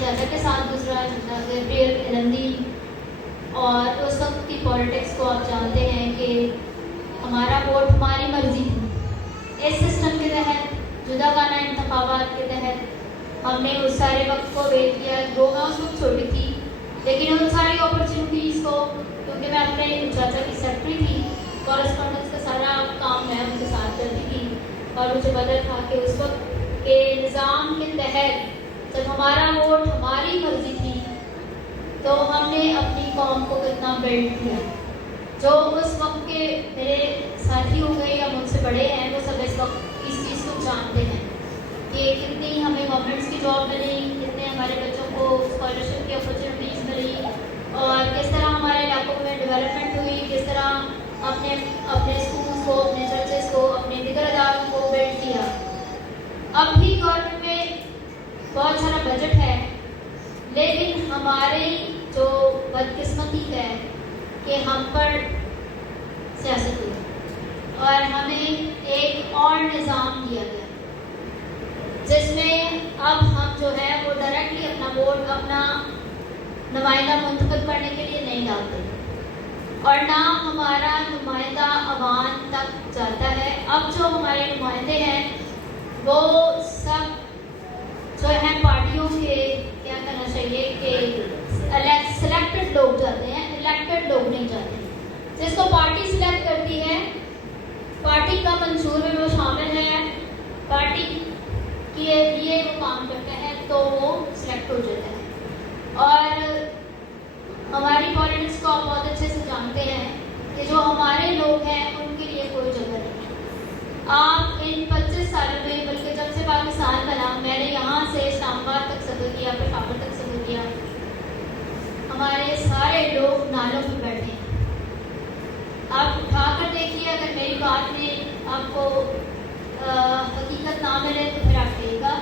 چاچا کے ساتھ گزرا، چاچا گیبریل الندی، اور اس وقت کی پولیٹکس کو آپ جانتے ہیں کہ ہمارا ووٹ ہماری مرضی تھی۔ اس سسٹم کے تحت جداگانہ انتخابات کے تحت ہم نے اس سارے وقت کو ویٹ کیا۔ میں اس وقت چھوٹی تھی، لیکن ان ساری اپرچونیٹیز کو، کیونکہ میں اپنے چاچا کی سیکرٹری تھی، کورسپونڈنس کا سارا کام میں ان کے ساتھ کرتی تھی، اور مجھے پتہ تھا کہ اس وقت کے نظام کے تحت جب ہمارا ووٹ ہماری مرضی تھی تو ہم نے اپنی قوم کو کتنا بلڈ کیا۔ جو اس وقت کے میرے ساتھی ہو گئے یا مجھ سے بڑے ہیں، وہ سب اس وقت اس چیز کو جانتے ہیں کہ کتنی ہمیں گورنمنٹس کی جاب ملی، کتنے ہمارے بچوں کو اسکالرشپ کی اپرچونیٹیز ملی، اور کس طرح ہمارے علاقوں میں ڈیولپمنٹ ہوئی، کس طرح اپنے اسکولس کو، اپنے چرچز کو، اپنے دیگر اداروں کو بلڈ کیا۔ اب بھی گورنمنٹ میں بہت سارا بجٹ ہے، لیکن ہماری جو بدقسمتی ہے کہ ہم پر سیاست ہوئی اور ہمیں ایک اور نظام دیا گیا جس میں اب ہم جو ہے وہ ڈائریکٹلی اپنا ووٹ، اپنا نمائندہ منتخب کرنے کے لیے نہیں ڈالتے، اور نہ ہمارا نمائندہ عوام تک جاتا ہے۔ اب جو ہمارے نمائندے ہیں وہ سب جو ہیں پارٹیوں کے، کیا کہنا چاہیے کہ سلیکٹڈ لوگ جاتے ہیں، الیکٹڈ لوگ نہیں جاتے۔ جس کو پارٹی سلیکٹ کرتی ہے، پارٹی کا منشور میں وہ شامل ہے، پارٹی کے لیے وہ کام کرتا ہے، تو وہ سلیکٹ ہو جاتا ہے۔ اور ہماری پالیٹکس کو آپ بہت اچھے سے جانتے ہیں کہ جو ہمارے لوگ ہیں ان کے لیے کوئی جگہ نہیں ہے۔ آپ ان 25 سالوں میں، بلکہ جب سے پاکستان بنا، میں نے یہاں سے اسلام آباد تک سفر کیا، پشاور تک سفر کیا، ہمارے سارے لوگ نالوں پہ بیٹھے ہیں۔ آپ اٹھا کر دیکھیے، اگر میری بات میں آپ کو حقیقت نہ ملے تو پھر آپ کہیے گا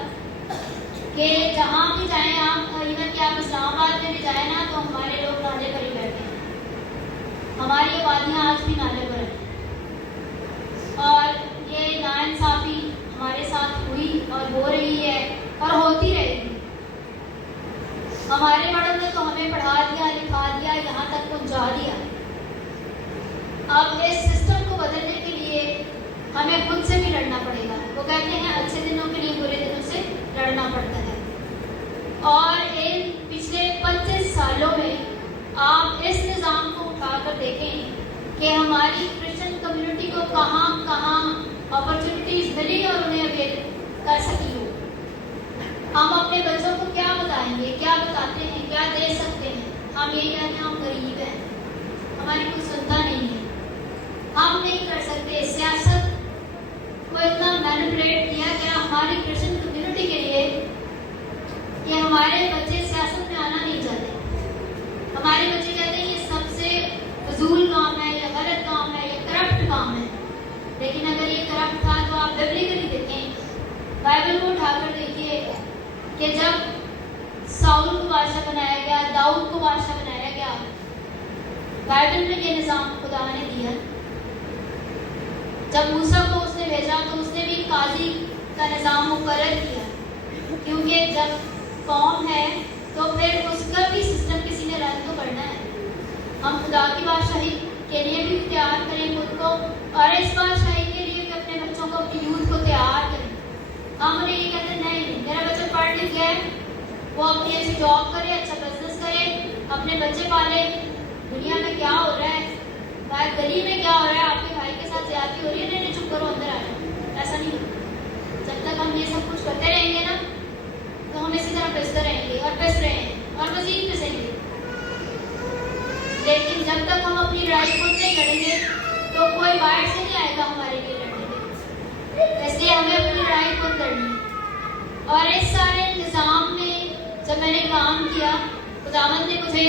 کہ جہاں بھی جائیں آپ، ایون کہ آپ اسلام آباد میں بھی جائیں نا، تو ہمارے لوگ نالے پر ہی بیٹھے ہیں۔ ہماری آبادیاں آج بھی نالے پر ہیں، اور یہ ناانصافی ہمارے ساتھ ہوئی اور ہو رہی ہے اور ہوتی رہے گی۔ ہمارے بڑوں نے تو ہمیں پڑھا دیا، لکھا دیا، یہاں تک پہنچا دیا۔ اب اس سسٹم کو بدلنے کے لیے ہمیں خود سے بھی لڑنا پڑے گا۔ وہ کہتے ہیں اچھے دنوں کے لیے برے دنوں سے لڑنا پڑتا ہے۔ اور ان پچھلے 25 سالوں میں آپ اس نظام کو اٹھا کر دیکھیں کہ ہماری کرسچن کمیونٹی کو کہاں کہاں اپرچونیٹیز ملی اور انہیں اویل کر سکی ہو۔ ہم اپنے بچوں کو کیا بتائیں گے، کیا بتاتے ہیں، کیا دے سکتے ہیں؟ ہم یہ کہتے ہیں ہم غریب ہیں، ہماری کوئی سنتا نہیں ہے، ہم نہیں کر سکتے۔ سیاست کو اتنا مینپولیٹ کیا گیا ہماری کرسچن کمیونٹی کے لیے کہ ہمارے بچے سیاست میں آنا نہیں چاہتے۔ ہمارے بچے کہتے ہیں یہ سب سے فضول کام ہے، یہ غلط کام ہے، یہ کرپٹ کام ہے۔ لیکن اگر یہ کرپٹ تھا تو آپ بائبل دیکھیں، بائبل کو اٹھا کر دیکھیے کہ جب ساؤل کو بادشاہ بنایا گیا، داؤد کو بادشاہ بنایا گیا، بائبل میں یہ نظام خدا نے دیا۔ جب موسیٰ کو اس نے بھیجا تو اس نے بھی قاضی کا نظام مقرر کیا، کیونکہ جب قوم ہے تو پھر اس کا بھی سسٹم کسی نے رن تو کرنا ہے۔ ہم خدا کی بادشاہی کے لیے بھی تیار کریں خود کو، اور اس بادشاہی کے لیے بھی اپنے بچوں کو، اپنی یوتھ کو تیار کریں۔ ہم انہیں یہ کہتے ہیں نہیں، میرا بچہ پڑھ لکھ گیا ہے، وہ اپنی اچھی جاب کرے، اچھا بزنس کرے، اپنے بچے پالے۔ دنیا میں کیا ہو رہا ہے، باہر گلی میں کیا ہو رہا ہے، آپ کے بھائی کے ساتھ زیادتی ہو رہی ہے، نہیں چپ کرو، اندر آ جاؤ، ایسا نہیں ہوتا۔ جب تک ہم یہ سب کچھ کرتے رہیں گے نا تو ہم اسی طرح پستے رہیں گے، اور پس رہے ہیں اور مزید پسیں گے۔ لیکن جب تک ہم اپنی لڑائی خود نہیں لڑیں گے تو کوئی باہر سے نہیں آئے گا ہمارے لیے لڑنے کے، اس لیے ہمیں اپنی لڑائی خود لڑنی ہے۔ اور اس سارے نظام میں جب میں نے کام کیا، خداوند نے مجھے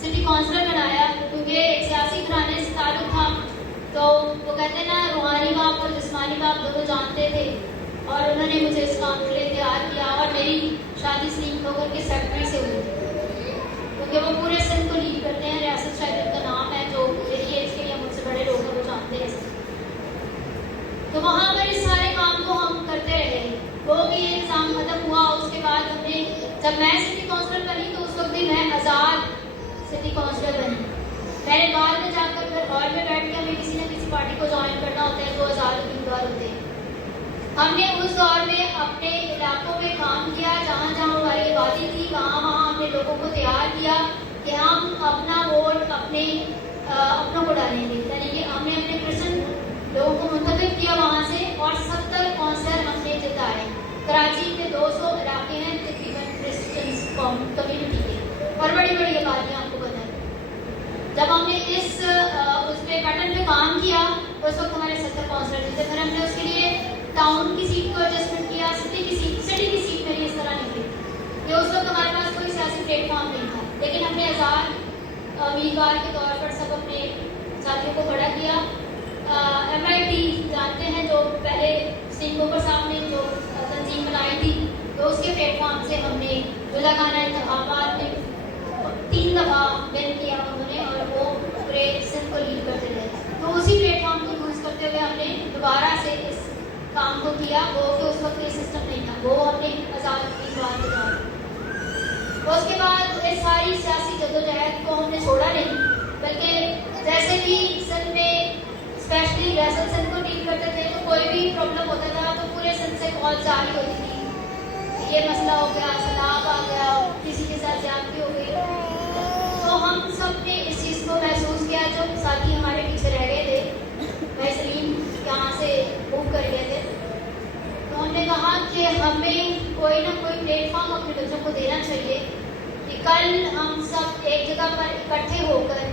سٹی کونسلر بنایا، کیونکہ ایک سیاسی گھرانے سے تعلق تھا، تو وہ کہتے ہیں نا روحانی باپ اور جسمانی باپ دونوں جانتے تھے، اور انہوں نے مجھے اس کام کے لیے تیار کیا۔ اور میری شادی سلیم لوگر کے سیکرٹری سے ہوئی، کیونکہ وہ پورے سندھ کو لیڈ کرتے ہیں، ریاست شاید ان کا نام ہے، جو میری ایج کے لیے مجھ سے بڑے لوگ ہیں وہ جانتے ہیں۔ تو وہاں پر اس سارے کام کو ہم کرتے رہے، وہ بھی یہ نظام ختم ہوا، اس کے بعد ہم نے جب میں سٹی کونسلر بنی تو اس وقت بھی میں آزاد سٹی کونسلر بنی. میں نے بعد میں جا کر پھر ہال میں بیٹھ کے ہمیں کسی نہ کسی پارٹی کو جوائن کرنا ہوتا ہے جو آزاد امیدوار ہوتے ہیں. ہم نے اس دور میں اپنے علاقوں میں کام کیا, جہاں جہاں ہماری آبادی تھی وہاں وہاں ہم نے لوگوں کو تیار کیا کہ ہم اپنا ووٹ اپنوں کو ڈالیں گے. یعنی کہ ہم نے اپنے پرسنٹ لوگوں کو منتخب کیا وہاں سے, اور 70 کونسلر ہم نے جتائے. کراچی کے 200 علاقے ہیں تقریباً کرسچنس کمیونٹی کے, اور بڑی بڑی آبادیاں آپ کو پتہ ہے. جب ہم نے اس پہ پیٹرن پہ کام کیا اس وقت ہمارے 70 کونسلر تھے. پھر ہم نے اس کے لیے ٹاؤن کی سیٹ کو ایڈجسٹمنٹ کیا, سٹی کی سیٹ میری اس طرح نہیں تھی کہ اس وقت ہمارے پاس کوئی سیاسی پلیٹ فارم نہیں تھا, لیکن ہم نے آزاد امیدوار کے طور پر سب اپنے ساتھیوں کو کھڑا کیا. MIT جانتے ہیں جو پہلے سنگھ گوبر صاحب نے جو تنظیم بنائی تھی, تو اس کے پلیٹ فارم سے ہم نے جداگانہ انتخابات میں 3 دفعہ ون کیا انہوں نے, اور وہ پورے سندھ کو لیڈ کرتے رہے. تو اسی پلیٹ فارم کو یوز کرتے ہوئے ہم نے دوبارہ سے اس کام کو کیا. وہ کہ اس وقت یہ سسٹم نہیں تھا, وہ ہم نے آزاد امیدوار کے طور. اس کے بعد اس ساری سیاسی جدوجہد کو ہم نے چھوڑا نہیں, بلکہ جیسے بھی سندھ میں اسپیشلی ریاسل سندھ کو ڈیل کرتے تھے تو کوئی بھی پرابلم ہوتا تھا تو پورے سندھ سے کال جاری ہوتی تھی, یہ مسئلہ ہو گیا, سیلاب آ گیا, کسی کے ساتھ زیادتی ہو گئی. تو ہم سب نے اس چیز کو محسوس کیا, جو ساتھی ہمارے پیچھے رہ گئے تھے, بھائی سلیم یہاں سے موو کر گئے تھے, تو ہم نے کہا کہ ہمیں کوئی نہ کوئی پلیٹ فارم اپنے بچوں کو دینا چاہیے کہ کل ہم سب ایک جگہ پر اکٹھے ہو کر